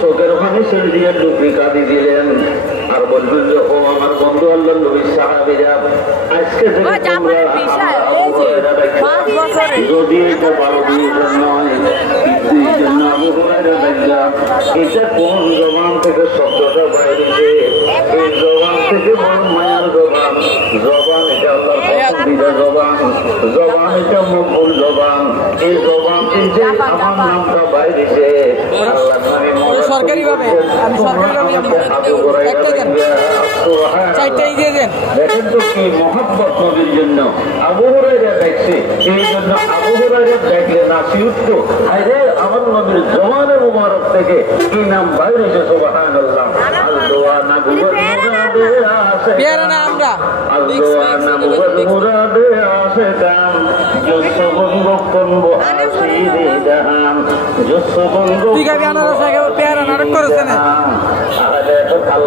চোখের পানি ছেড়ে দিয়ে ডুবি কাঁদি দিলেন আর বলবেন যে ও আমার বন্ধু আল্লাহ নবী সাহাবীরা আজকে যদি এটা 12 দিনের নয় কিন্তু এই জন্য আবু হুরায়রা দেখলাম এটা কোন জবান থেকে শব্দটা বাইরেছে এই জবান থেকে বড় মায়ার জবান জবান এটা আল্লাহর পছন্দিদা জবান জবান এটা মকবুল জবান এই জবান থেকে আমার নামটা বাইরেছে আল্লাহ নবী সরকারি ভাবে আমি চারটাই দিয়ে দেন দেখেন তো কি মহব্বত নবীর জন্য আবু হুরায়রা দেখছে এই জন্য আবু হুরায়রা দেখলে নাচি উঠতো আরে আমার নবীর জবানের মুবারক থেকে কি নাম বাইরেছে সুবহানাল্লাহ আল দোয়ানা মুরাদে আসে পেয়ারা না আমরা আল দোয়ানা মুরাদে আসে দাম জসবঙ্গ কনব আসিরে দাম জসবঙ্গ ঠিক আছে আনারস পেয়ারা নাটক করেছে না